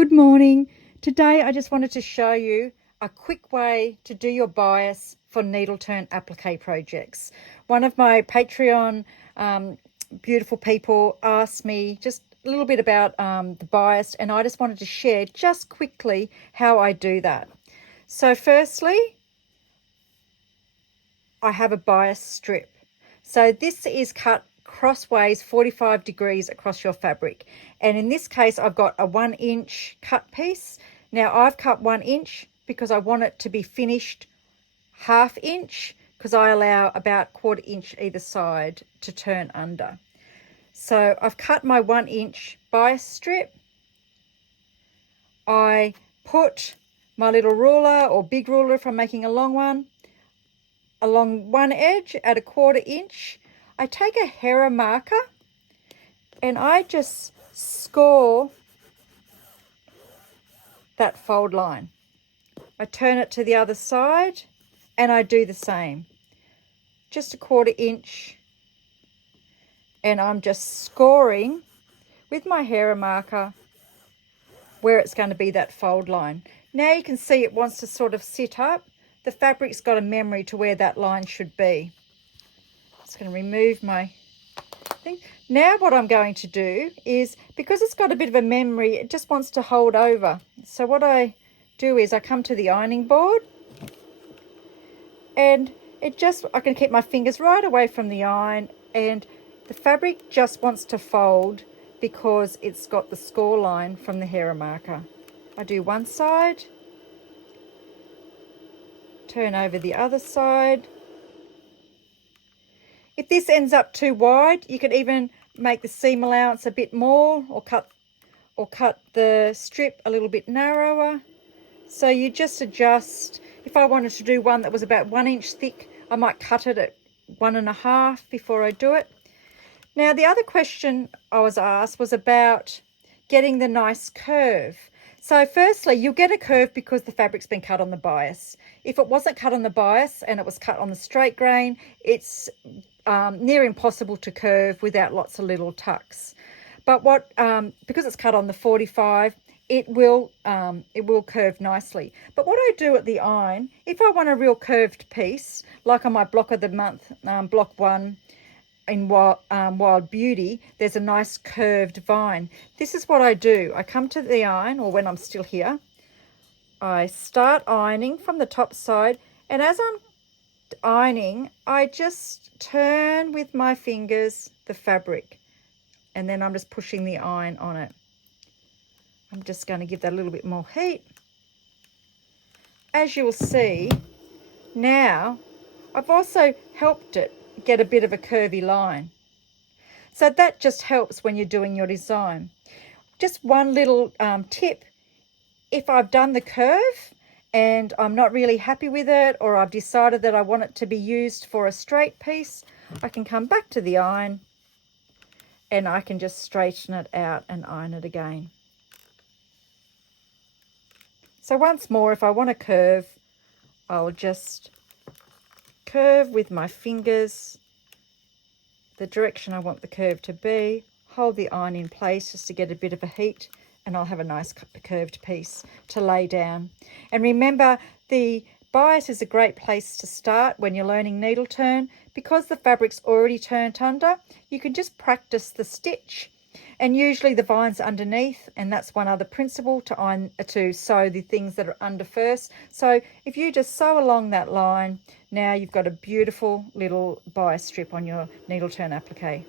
Good morning. Today I just wanted to show you a quick way to do your bias for needle turn applique projects. One of my Patreon beautiful people asked me just a little bit about the bias, and I just wanted to share just quickly how I do that. So firstly, I have a bias strip. So this is cut crossways 45 degrees across your fabric, and in this case I've got a 1 inch cut piece. Now I've cut 1 inch because I want it to be finished 1/2 inch, because I allow about 1/4 inch either side to turn under. So I've cut my 1 inch bias strip. I put my little ruler or big ruler if I'm making a long one along one edge at a 1/4 inch. I take a hair marker and I just score that fold line. I turn it to the other side and I do the same. Just a 1/4 inch, and I'm just scoring with my hair marker where it's going to be that fold line. Now you can see it wants to sort of sit up. The fabric's got a memory to where that line should be. Just going to remove my thing. Now what I'm going to do is, because it's got a bit of a memory, it just wants to hold over. So what I do is I come to the ironing board, and I can keep my fingers right away from the iron, and the fabric just wants to fold because it's got the score line from the hair marker. I do one side, turn over the other side. If this ends up too wide, you could even make the seam allowance a bit more, or cut the strip a little bit narrower. So you just adjust. If I wanted to do one that was about 1 inch thick, I might cut it at 1.5 before I do it. Now the other question I was asked was about getting the nice curve. So firstly, you'll get a curve because the fabric's been cut on the bias. If it wasn't cut on the bias and it was cut on the straight grain, it's near impossible to curve without lots of little tucks. But because it's cut on the 45, it will curve nicely. But what I do at the iron, if I want a real curved piece, like on my block of the month, block 1 in Wild Beauty, there's a nice curved vine. This is what I do. I come to the iron, or when I'm still here, I start ironing from the top side, and as I'm ironing, I just turn with my fingers the fabric, and then I'm just pushing the iron on it. I'm just going to give that a little bit more heat. As you'll see, now I've also helped it get a bit of a curvy line. So that just helps when you're doing your design. Just one little tip: if I've done the curve and I'm not really happy with it, or I've decided that I want it to be used for a straight piece, I can come back to the iron and I can just straighten it out and iron it again. So once more, if I want a curve, I'll just curve with my fingers the direction I want the curve to be, hold the iron in place just to get a bit of a heat, and I'll have a nice curved piece to lay down. And remember, the bias is a great place to start when you're learning needle turn. Because the fabric's already turned under, you can just practice the stitch, and usually the vine's underneath, and that's one other principle to sew the things that are under first. So if you just sew along that line, now you've got a beautiful little bias strip on your needle turn applique.